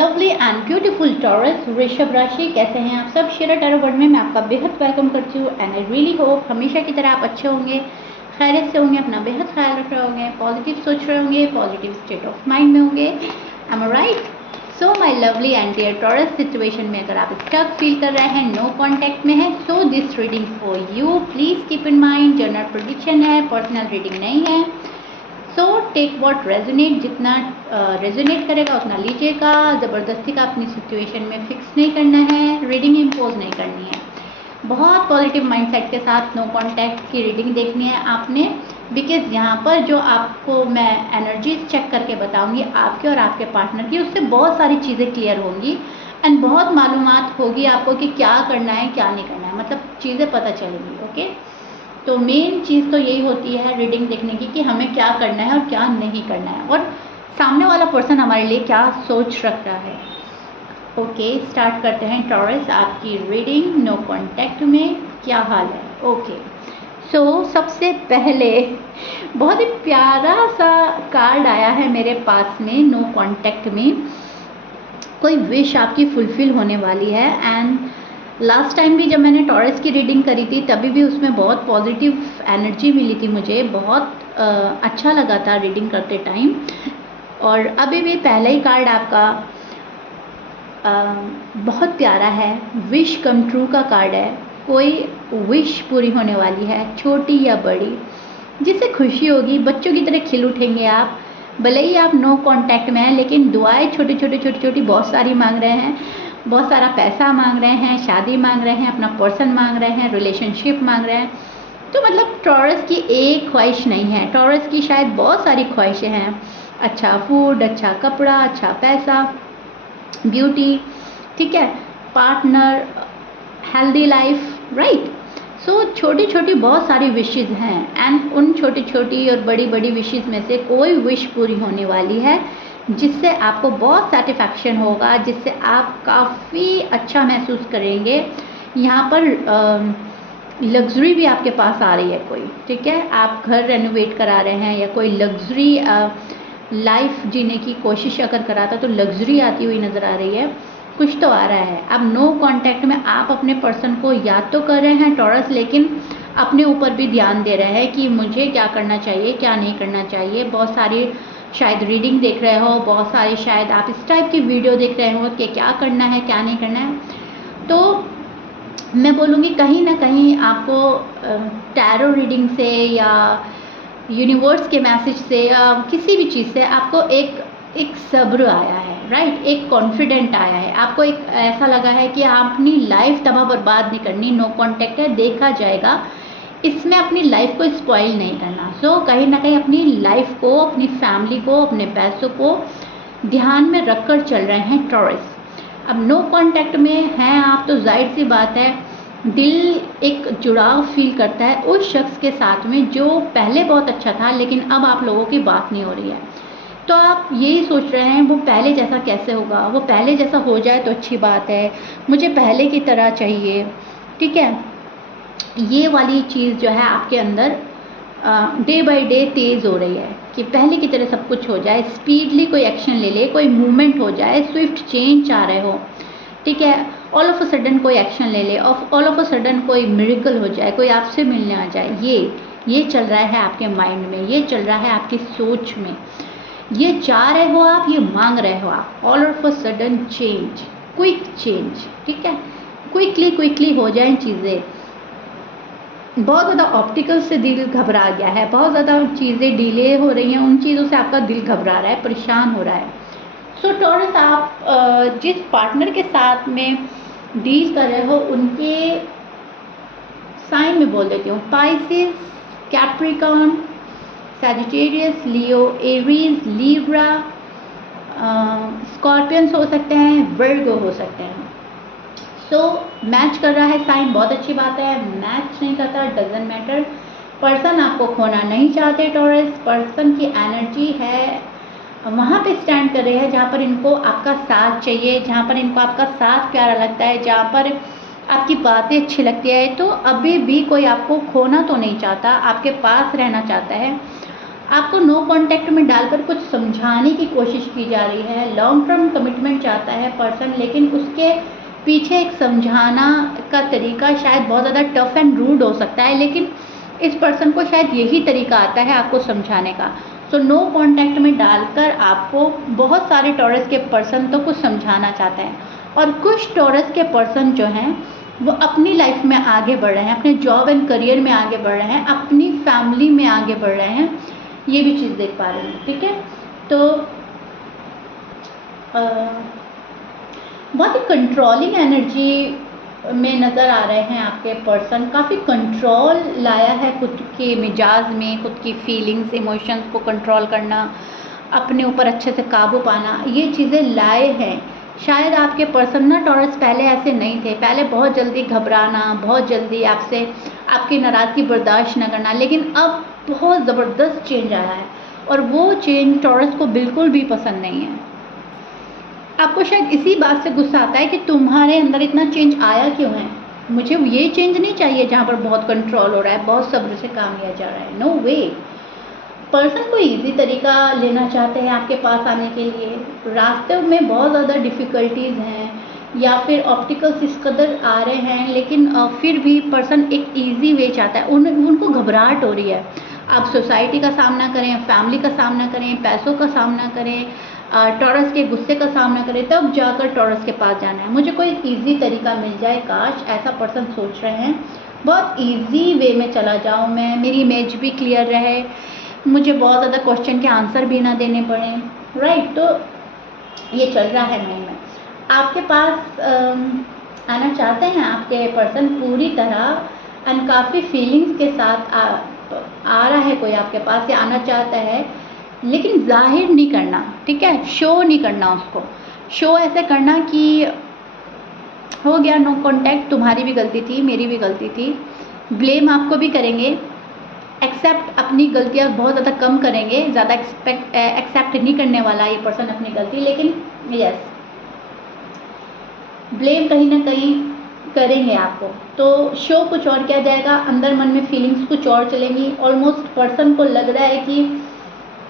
Lovely and beautiful taurus वृषभ राशि, कैसे हैं आप सब। शेरा टैरो वर्ल्ड में मैं आपका बेहद वेलकम करती हूँ एंड आई रियली होप हमेशा की तरह आप अच्छे होंगे, खैरियत से होंगे, अपना बेहद ख्याल रख रहे होंगे, पॉजिटिव सोच रहे होंगे, पॉजिटिव स्टेट ऑफ माइंड में होंगे। Am I right? So my lovely and dear Taurus, situation में अगर आप स्टक फील कर रहे हैं, नो कॉन्टैक्ट में है, so this reading for you. Please keep in mind general prediction है, पर्सनल रीडिंग नहीं है। सो टेक व्हाट रेजोनेट, जितना रेजोनेट करेगा उतना लीजिएगा। ज़बरदस्ती का अपनी सिचुएशन में फिक्स नहीं करना है, रीडिंग इम्पोज नहीं करनी है। बहुत पॉजिटिव माइंडसेट के साथ नो कॉन्टैक्ट की रीडिंग देखनी है आपने, बिकॉज यहाँ पर जो आपको मैं एनर्जीज चेक करके बताऊंगी आपके और आपके पार्टनर की, उससे बहुत सारी चीज़ें क्लियर होंगी एंड बहुत मालूमात होगी आपको कि क्या करना है क्या नहीं करना है, मतलब चीज़ें पता चलेंगी। ओके, तो मेन चीज़ तो यही होती है रीडिंग देखने की कि हमें क्या करना है और क्या नहीं करना है, और सामने वाला पर्सन हमारे लिए क्या सोच रख रहा है। ओके, स्टार्ट करते हैं टॉरस आपकी रीडिंग। नो कॉन्टैक्ट में क्या हाल है? ओके, सो सबसे पहले बहुत ही प्यारा सा कार्ड आया है मेरे पास में। नो कॉन्टैक्ट में कोई विश आपकी फुलफिल होने वाली है एंड लास्ट टाइम भी जब मैंने टॉरस की रीडिंग करी थी तभी भी उसमें बहुत पॉजिटिव एनर्जी मिली थी मुझे, बहुत अच्छा लगा था रीडिंग करते टाइम। और अभी भी पहला ही कार्ड आपका बहुत प्यारा है, विश कम ट्रू का कार्ड है। कोई विश पूरी होने वाली है, छोटी या बड़ी, जिससे खुशी होगी। बच्चों की तरह खिल उठेंगे आप, भले ही आप नो कांटेक्ट में हैं, लेकिन दुआएं छोटी छोटी बहुत सारी मांग रहे हैं, बहुत सारा पैसा मांग रहे हैं, शादी मांग रहे हैं, अपना पर्सन मांग रहे हैं, रिलेशनशिप मांग रहे हैं। तो मतलब टॉरस की एक ख्वाहिश नहीं है, टॉरस की शायद बहुत सारी ख्वाहिशें हैं। अच्छा फूड, अच्छा कपड़ा, अच्छा पैसा, ब्यूटी, ठीक है, पार्टनर, हेल्दी लाइफ, राइट। सो छोटी छोटी बहुत सारी विशेज़ हैं एंड उन छोटी छोटी और बड़ी बड़ी विशेज़ में से कोई विश पूरी होने वाली है जिससे आपको बहुत सेटिस्फैक्शन होगा, जिससे आप काफ़ी अच्छा महसूस करेंगे। यहाँ पर लग्जरी भी आपके पास आ रही है कोई, ठीक है, आप घर रेनोवेट करा रहे हैं या कोई लग्जरी लाइफ जीने की कोशिश अगर कराता तो लग्जरी आती हुई नज़र आ रही है, कुछ तो आ रहा है। अब नो कांटेक्ट में आप अपने पर्सन को याद तो कर रहे हैं टॉरस, लेकिन अपने ऊपर भी ध्यान दे रहे हैं कि मुझे क्या करना चाहिए क्या नहीं करना चाहिए। बहुत सारी शायद रीडिंग देख रहे हो, बहुत सारी शायद आप इस टाइप की वीडियो देख रहे हो कि क्या करना है क्या नहीं करना है। तो मैं बोलूँगी कहीं ना कहीं आपको टैरो रीडिंग से या यूनिवर्स के मैसेज से या किसी भी चीज़ से आपको एक सब्र आया है, राइट, एक कॉन्फिडेंट आया है, आपको एक ऐसा लगा है कि आप अपनी लाइफ तबाह बर्बाद नहीं करनी। नो कांटेक्ट है, देखा जाएगा, इसमें अपनी लाइफ को स्पॉइल नहीं करना। सो कहीं ना कहीं अपनी लाइफ को, अपनी फैमिली को, अपने पैसों को ध्यान में रख कर चल रहे हैं टॉरस। अब नो कांटेक्ट में हैं आप तो जाहिर सी बात है दिल एक जुड़ाव फील करता है उस शख्स के साथ में जो पहले बहुत अच्छा था लेकिन अब आप लोगों की बात नहीं हो रही है। तो आप यही सोच रहे हैं वो पहले जैसा कैसे होगा, वो पहले जैसा हो जाए तो अच्छी बात है, मुझे पहले की तरह चाहिए, ठीक है। ये वाली चीज़ जो है आपके अंदर डे बाय डे तेज़ हो रही है कि पहले की तरह सब कुछ हो जाए, स्पीडली कोई एक्शन ले ले, कोई मूवमेंट हो जाए, स्विफ्ट चेंज चाह रहे हो, ठीक है। ऑल ऑफ अ सडन कोई एक्शन ले ले, ऑल ऑफ अ सडन कोई मिरेकल हो जाए, कोई आपसे मिलने आ जाए। ये चल रहा है आपके माइंड में, ये चल रहा है आपकी सोच में, ये चाह रहे हो आप, ये मांग रहे हो आप। All of a sudden change, quick change, ठीक है, क्विकली हो जाए चीज़ें। बहुत ज़्यादा ऑप्टिकल से दिल घबरा गया है, बहुत ज़्यादा चीज़ें डिले हो रही हैं, उन चीज़ों से आपका दिल घबरा रहा है, परेशान हो रहा है। सो टॉरस, आप जिस पार्टनर के साथ में डील कर रहे हो उनके साइन में बोल देती हूँ, पाइसेस, कैप्रिकॉर्न, सैजिटेरियस, लियो, एरीज, लीब्रा, स्कॉर्पियंस हो सकते हैं, वर्गो हो सकते हैं। सो मैच कर रहा है साइन, बहुत अच्छी बात है। मैच नहीं करता, डजेंट मैटर। पर्सन आपको खोना नहीं चाहते टॉरस, पर्सन की एनर्जी है वहाँ पे स्टैंड कर रहे हैं जहाँ पर इनको आपका साथ चाहिए, जहाँ पर इनको आपका साथ प्यारा लगता है, जहाँ पर आपकी बातें अच्छी लगती है। तो अभी भी कोई आपको खोना तो नहीं चाहता, आपके पास रहना चाहता है, आपको नो कांटेक्ट में डालकर कुछ समझाने की कोशिश की जा रही है। लॉन्ग टर्म कमिटमेंट चाहता है पर्सन, लेकिन उसके पीछे एक समझाना का तरीका शायद बहुत ज़्यादा टफ एंड रूड हो सकता है, लेकिन इस पर्सन को शायद यही तरीका आता है आपको समझाने का। सो नो कांटेक्ट में डालकर आपको बहुत सारे टॉरस के पर्सन तो कुछ समझाना चाहते हैं, और कुछ टॉरस के पर्सन जो हैं वो अपनी लाइफ में आगे बढ़ रहे हैं, अपने जॉब एंड करियर में आगे बढ़ रहे हैं, अपनी फैमिली में आगे बढ़ रहे हैं, ये भी चीज़ देख पा रही हूँ। ठीक है, तो बहुत ही कंट्रोलिंग एनर्जी में नज़र आ रहे हैं आपके पर्सन। काफ़ी कंट्रोल लाया है खुद के मिजाज में, खुद की फीलिंग्स इमोशंस को कंट्रोल करना, अपने ऊपर अच्छे से काबू पाना, ये चीज़ें लाए हैं। शायद आपके पर्सन ना टॉरस पहले ऐसे नहीं थे, पहले बहुत जल्दी घबराना, बहुत जल्दी आपसे आपकी नाराज़गी बर्दाश्त न करना, लेकिन अब बहुत ज़बरदस्त चेंज आया है, और वो चेंज टॉरस को बिल्कुल भी पसंद नहीं है। आपको शायद इसी बात से गुस्सा आता है कि तुम्हारे अंदर इतना चेंज आया क्यों है, मुझे ये चेंज नहीं चाहिए जहाँ पर बहुत कंट्रोल हो रहा है, बहुत सब्र से काम लिया जा रहा है। नो वे। पर्सन को इजी तरीका लेना चाहते हैं आपके पास आने के लिए, रास्ते में बहुत ज़्यादा डिफ़िकल्टीज़ हैं या फिर ऑब्स्टिकल्स इस कदर आ रहे हैं, लेकिन फिर भी पर्सन एक इजी वे चाहता है। उनको घबराहट हो रही है। आप सोसाइटी का सामना करें, फैमिली का सामना करें, पैसों का सामना करें, टॉरस के गुस्से का सामना करें, तब जाकर टॉरस के पास जाना है। मुझे कोई इजी तरीका मिल जाए, काश, ऐसा पर्सन सोच रहे हैं। बहुत इजी वे में चला जाऊँ मैं, मेरी इमेज भी क्लियर रहे, मुझे बहुत ज़्यादा क्वेश्चन के आंसर भी ना देने पड़े, राइट। तो ये चल रहा है माइंड में। आपके पास आना चाहते हैं आपके पर्सन पूरी तरह, एंड काफ़ी फीलिंग्स के साथ आ रहा है कोई आपके पास, या आना चाहता है, लेकिन जाहिर नहीं करना। ठीक है, शो नहीं करना उसको। शो ऐसे करना कि हो गया नो कांटेक्ट, तुम्हारी भी गलती थी, मेरी भी गलती थी, ब्लेम आपको भी करेंगे, एक्सेप्ट अपनी गलतियाँ बहुत ज़्यादा कम करेंगे, ज़्यादा एक्सेप्ट नहीं करने वाला ये पर्सन अपनी गलती, लेकिन यस, ब्लेम कहीं ना कहीं करेंगे आपको। तो शो कुछ और किया जाएगा, अंदर मन में फीलिंग्स कुछ और चलेंगी। ऑलमोस्ट पर्सन को लग रहा है कि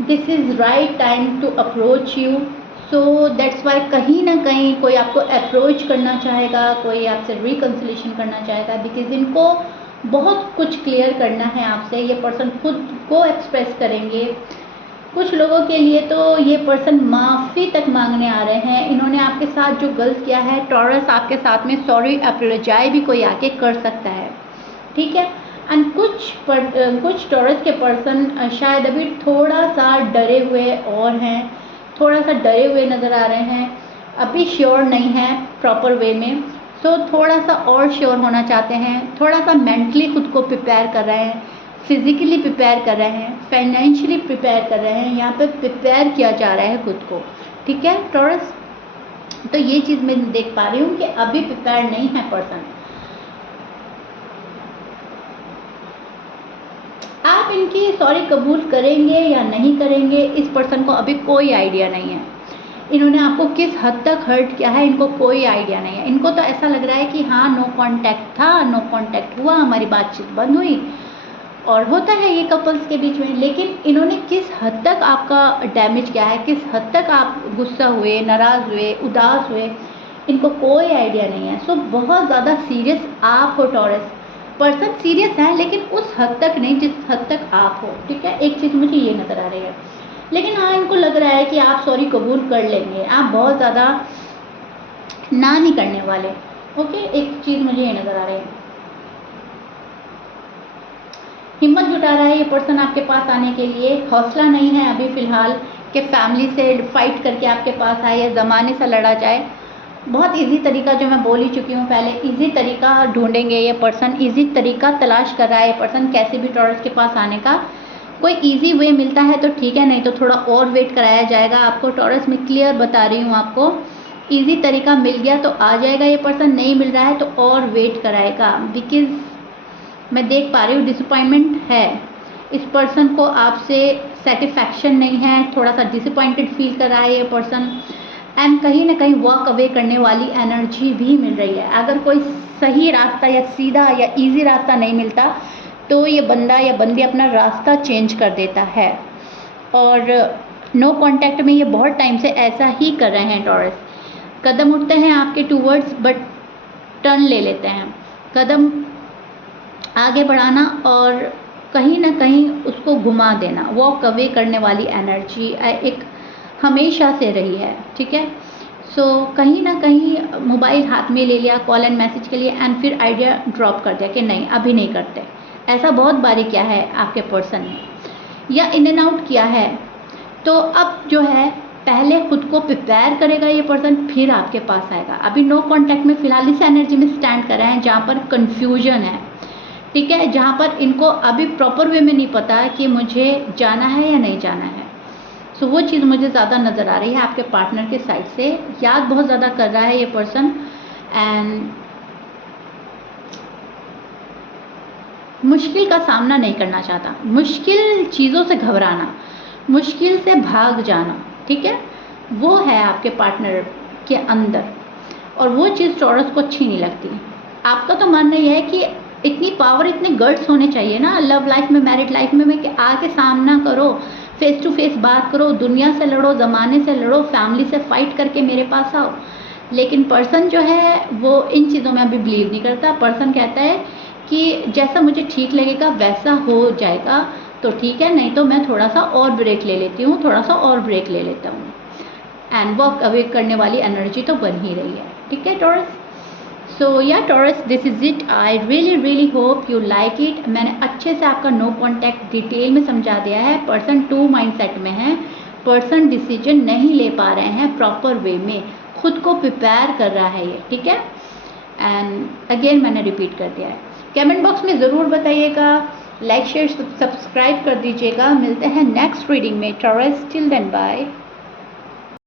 this is right time to approach you, so that's why कहीं ना कहीं कोई आपको अप्रोच करना चाहेगा, कोई आपसे रिकन्सिलेशन करना चाहेगा, बिकॉज इनको बहुत कुछ क्लियर करना है आपसे। ये पर्सन खुद को एक्सप्रेस करेंगे। कुछ लोगों के लिए तो ये पर्सन माफ़ी तक मांगने आ रहे हैं। इन्होंने आपके साथ जो गलत किया है, टॉरस आपके साथ में सॉरी अपोलोजाइज भी कोई आके कर सकता है। ठीक है, एंड कुछ टॉरस के पर्सन शायद अभी थोड़ा सा डरे हुए और हैं, थोड़ा सा डरे हुए नज़र आ रहे हैं, अभी श्योर नहीं है प्रॉपर वे में। सो थोड़ा सा और श्योर होना चाहते हैं, थोड़ा सा मेंटली खुद को प्रिपेयर कर रहे हैं, फिज़िकली प्रिपेयर कर रहे हैं, फाइनेंशियली प्रिपेयर कर रहे हैं। यहाँ पे प्रिपेयर किया जा रहा है खुद को। ठीक है टॉरस, तो ये चीज़ मैं देख पा रही हूँ कि अभी प्रिपेयर नहीं है पर्सन। आप इनकी सॉरी कबूल करेंगे या नहीं करेंगे, इस पर्सन को अभी कोई आइडिया नहीं है। इन्होंने आपको किस हद तक हर्ट किया है, इनको कोई आइडिया नहीं है। इनको तो ऐसा लग रहा है कि हाँ नो कांटेक्ट था, नो कांटेक्ट हुआ, हमारी बातचीत बंद हुई, और होता है ये कपल्स के बीच में। लेकिन इन्होंने किस हद तक आपका डैमेज किया है, किस हद तक आप गुस्सा हुए, नाराज़ हुए, उदास हुए, इनको कोई आइडिया नहीं है। सो बहुत ज़्यादा सीरियस आप हो टॉरस। पर्सन सीरियस है, लेकिन उस हद तक नहीं जिस हद तक आप हो। ठीक है, एक चीज़ मुझे ये नज़र आ रही है। लेकिन हाँ, इनको लग रहा है कि आप सॉरी कबूल कर लेंगे, आप बहुत ज़्यादा ना नहीं करने वाले। ओके, एक चीज़ मुझे ये नज़र आ रही है। हिम्मत जुटा रहा है ये पर्सन आपके पास आने के लिए। हौसला नहीं है अभी फ़िलहाल कि फैमिली से फाइट करके आपके पास आए या ज़माने से लड़ा जाए। बहुत इजी तरीका, जो मैं बोल ही चुकी हूँ पहले, इजी तरीका ढूंढेंगे ये पर्सन, इजी तरीका तलाश कर रहा है ये पर्सन कैसे भी टॉरस के पास आने का। कोई इजी वे मिलता है तो ठीक है, नहीं तो थोड़ा और वेट कराया जाएगा आपको। टॉरस में क्लियर बता रही हूँ आपको, इजी तरीका मिल गया तो आ जाएगा ये पर्सन, नहीं मिल रहा है तो और वेट कराएगा। बिकॉज मैं देख पा रही हूँ डिसअपॉइंटमेंट है, इस पर्सन को आपसे सेटिस्फैक्शन नहीं है, थोड़ा सा डिसअपॉइंटेड फील कर रहा है ये पर्सन, एंड कहीं ना कहीं वॉक अवे करने वाली एनर्जी भी मिल रही है। अगर कोई सही रास्ता या सीधा या इजी रास्ता नहीं मिलता तो ये बंदा या बंदी अपना रास्ता चेंज कर देता है। और नो कांटेक्ट में ये बहुत टाइम से ऐसा ही कर रहे हैं टॉरस। कदम उठते हैं आपके टूवर्ड्स बट टर्न ले लेते हैं, कदम आगे बढ़ाना और कहीं ना कहीं उसको घुमा देना, वॉक अवे करने वाली एनर्जी एक हमेशा से रही है, ठीक है। सो कहीं ना कहीं मोबाइल हाथ में ले लिया कॉल एंड मैसेज के लिए एंड फिर आइडिया ड्रॉप कर दिया कि नहीं अभी नहीं करते। ऐसा बहुत बारी किया है आपके पर्सन ने, या इन एंड आउट किया है। तो अब जो है पहले खुद को प्रिपेयर करेगा ये पर्सन, फिर आपके पास आएगा। अभी नो कांटेक्ट में फिलहाल इस एनर्जी में स्टैंड कर रहे हैं जहाँ पर कन्फ्यूजन है, ठीक है, जहाँ पर इनको अभी प्रॉपर वे में नहीं पता है कि मुझे जाना है या नहीं जाना है। सो वो चीज़ मुझे ज़्यादा नज़र आ रही है आपके पार्टनर के साइड से। याद बहुत ज़्यादा कर रहा है ये पर्सन एंड मुश्किल का सामना नहीं करना चाहता, मुश्किल चीज़ों से घबराना, मुश्किल से भाग जाना, ठीक है, वो है आपके पार्टनर के अंदर। और वो चीज़ टॉरस को अच्छी नहीं लगती। आपका तो मानना यह है कि इतनी पावर, इतने गट्स होने चाहिए ना लव लाइफ में, मैरिड लाइफ में, कि आके सामना करो, फेस टू फेस बात करो, दुनिया से लड़ो, ज़माने से लड़ो, फैमिली से फाइट करके मेरे पास आओ। लेकिन पर्सन जो है वो इन चीज़ों में अभी बिलीव नहीं करता। पर्सन कहता है कि जैसा मुझे ठीक लगेगा वैसा हो जाएगा तो ठीक है, नहीं तो मैं थोड़ा सा और ब्रेक ले लेती हूँ, थोड़ा सा और ब्रेक ले लेता हूँ। एंड वॉक अवे करने वाली एनर्जी तो बन ही रही है, ठीक है टॉरस। सो या taurus, this is it. I really hope you like it. मैंने अच्छे से आपका नो कॉन्टैक्ट डिटेल में समझा दिया है। पर्सन 2 माइंडसेट में है, पर्सन डिसीजन नहीं ले पा रहे हैं प्रॉपर वे में, खुद को प्रिपेयर कर रहा है ये, ठीक है। एंड अगेन मैंने रिपीट कर दिया है। कमेंट बॉक्स में ज़रूर बताइएगा, लाइक शेयर सब्सक्राइब कर दीजिएगा। मिलते हैं नेक्स्ट रीडिंग में टॉरस। Till then bye.